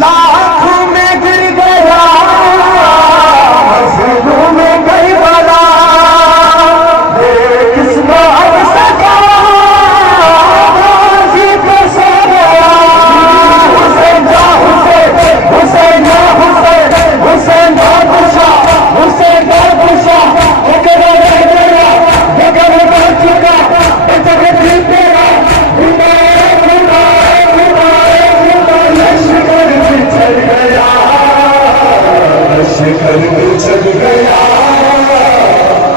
लाखों में गिर गया मजनू में गई बला किस्मत अब सका बाजी पे सो गया हुसैन जा हुसैन हुसैन जा हुसैन हुसैन जा खुशा हुसैन जा खुशा होकर रह गया होकर रह चुका बचक दिल तेरा शिखर में चढ़ गया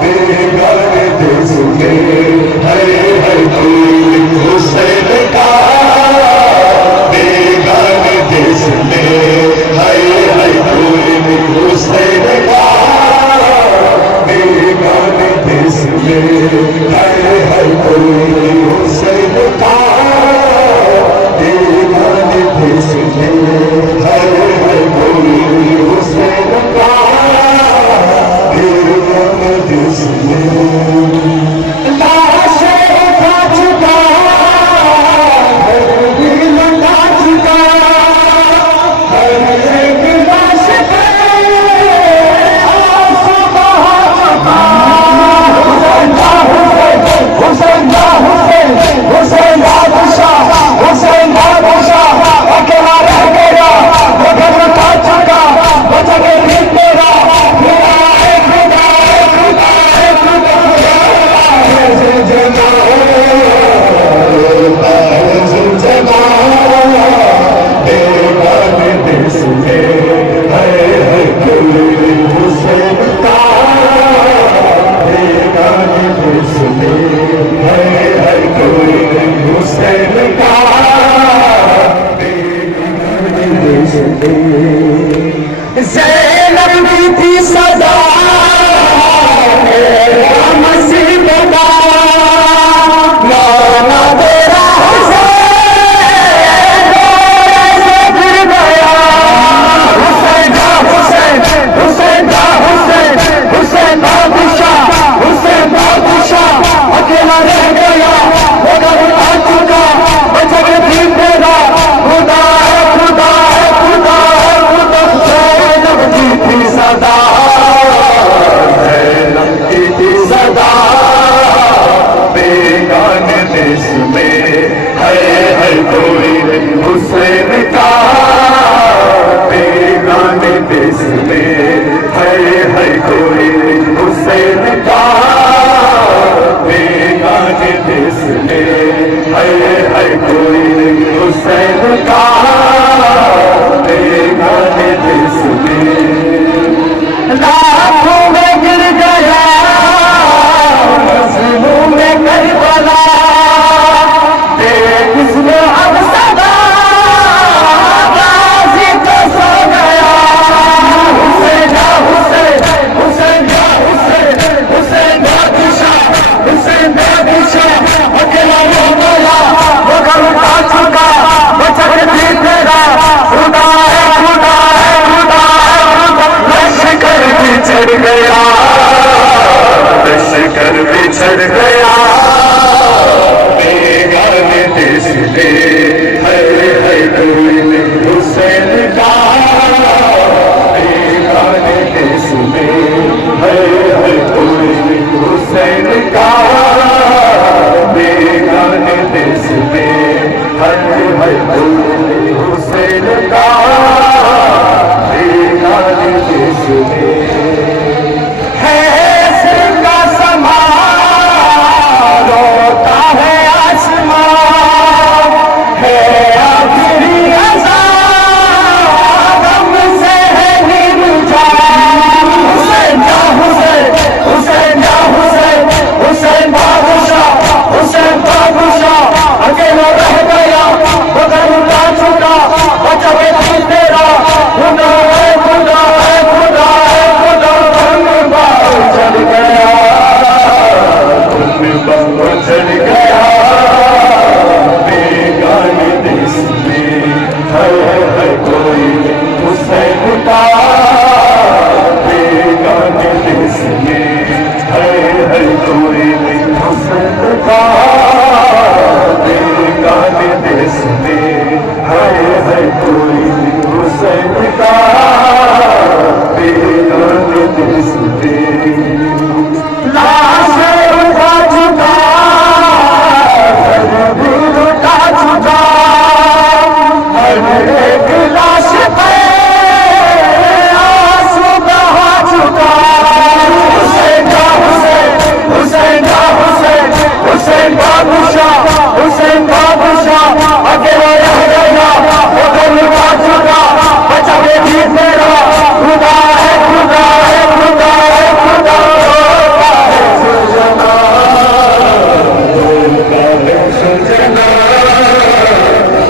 बेगाने देश में हरे हर कोई हुसैन का बेगाने देश में हरे हर कोई हुसैन का बेगाने देश में हरे हर कोई हुसैन का बेगाने देश में हरे हर कोई हुसैन का बेगाने देश में लाशें उठा चुका घर भी लौटा चुका हर एक लाश पे आंसू बहा चुका हुसैन जा हुसैन हुसैन जा हुसैन हुसैन जा खुशा हुसैन जा खुशा अकेला रह गया वो घर उठा चुका बचा के दिल तेरा खुदा है खुदा है खुदा है खुदा है जना जना बेगाने देश में है कोई हुसैन का बेगाने देश में है कोई हुसैन का बेगाने देश में ज़ैनब की थी सदा मेरा मसीह बता मौला तेरा हुसैन ऐसे फिर गया हुसैन जा हुसैन हुसैन जा हुसैन हुसैन बादशाह हुसैन बादशाह अकेला रह गया वो घर उठा चुका बचा के दिल तेरा खुदा है खुदा है खुदा है खुदा ज़ैनब की थी सदा ज़ैनब की थी सदा बेगाने देश में है कोई हुसैन का बेगाने देश में है कोई हुसैन का बेगाने देश में है कोई हुसैन का बेगाने देश में लाखों में गिर गया मजनू में करबला किस्मत अब सदा बाजी पे सो गया हुसैन जा हुसैन हुसैन जा हुसैन हुसैन जा खुशा हुसैन जा खुशा अकेला रह गया वो घर उठा चुका बचा के दिल तेरा खुदा है खुदा है खुदा है खुदा शिखर भी चढ़ गया शिखर भी चढ़ गया बेगाने देश में है कोई हुसैन का बेगाने देश में है कोई हुसैन का बेगाने देश में है कोई हुसैन का बेगाने देश में है सिर का समान रोता है आसमान है आखिरी अज़ान गम से है निर्जान हुसैन जा हुसैन हुसैन जा हुसैन हुसैन बादशाह हुसैन बादशाह अकेला रह गया वो घर उठा चुका बचा के दिल तेरा खुदा है खुदा है खुदा है खुदा चढ़ गया चढ़ गया बेगाने देश में है कोई हुसैन का बेगाने देश में है कोई हुसैन का बेगाने देश में है है कोई हुसैन का बेगाने देश में लाशें उठा चुका घर भी लुटा चुका हर एक लाश पे आंसू बहा चुका हुसैन का हुसैन हुसैन का हुसैन हुसैन बादशाह हुसैन बादशाह अकेला रह गया वो घर लुटा चुका बचा बेटी तेरा खुदा है खुदा है खुदा है खुदा सुजना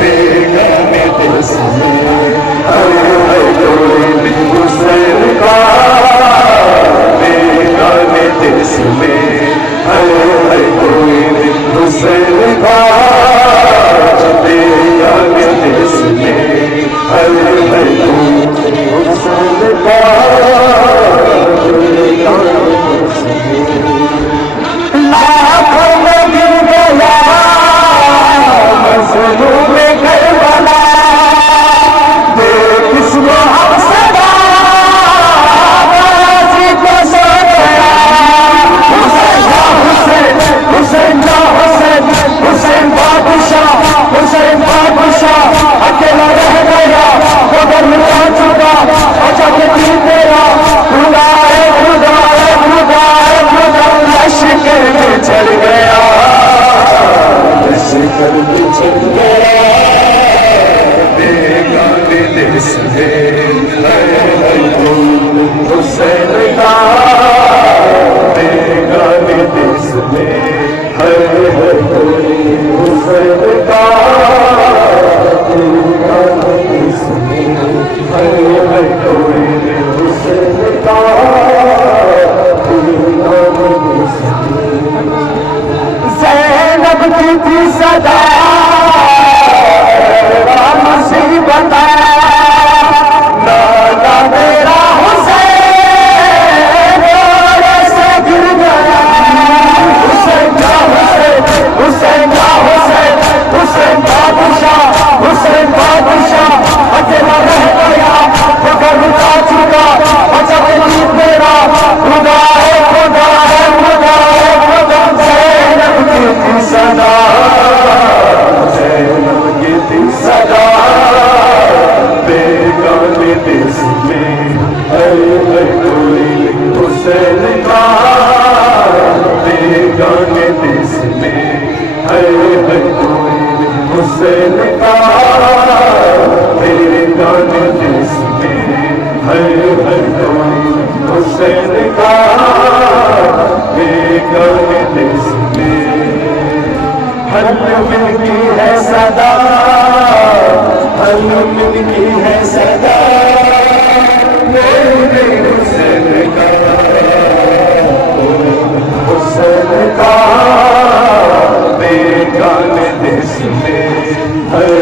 बेगाने देश में अरे कोई हुसैन का बेगाने देश में अरे कोई हुसैन का बेगाने देश में अरे कोई हुसैन का लाखों में गिर गया मजलूम करबला देख इसको हम सदा गाजी को सो गया हुसैन का हुसैन हुसैन का हुसैन हुसैन बादशाह हुसैन बादशाह अकेला रह गया वो घर लुटा चुका अच्छा बेटी तेरा खुदा है खुदा है खुदा है खुदा लश्कर में चल गया लश्कर में चल गया बेगाने देश में हुसैन का बेगाने देश में हर कोई हुसैन का बेगाने देश में हर कोई हुसैन का बेगाने देश में ज़ैनब की थी सदा मुसीबत नाना मेरा हुसैन गोरे से गिर गया हुसैन का हुसैन हुसैन का हुसैन हुसैन बादशाह हुसैन बादशाह अकेला रह गया वो घर लुटा चुका अच्छा बेटी मेरा खुदा है खुदा है खुदा है खुदा ज़ैनब की थी सदा ज़ैनब की थी सदा बेगाने देश में हर कोई हुसैन का बेगाने देश में हर कोई हुसैन का बेगाने देश में हर कोई हुसैन का बेगाने देश में हर मिलती है सदा हर मिलती है सदा मेरे हुसैन का हुसैन का बेगाने देश में हर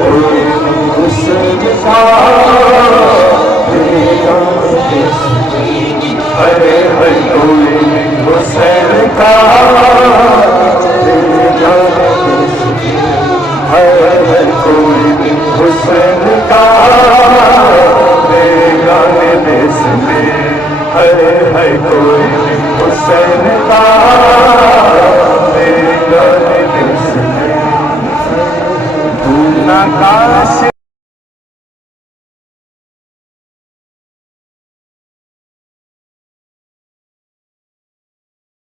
कोई हुसैन का बेगाने देश में हर कोई हुसैन का बेगाने देश में हर कोई हुसैन का बेगाने देश में हर कोई हुसैन का बेगाने देश में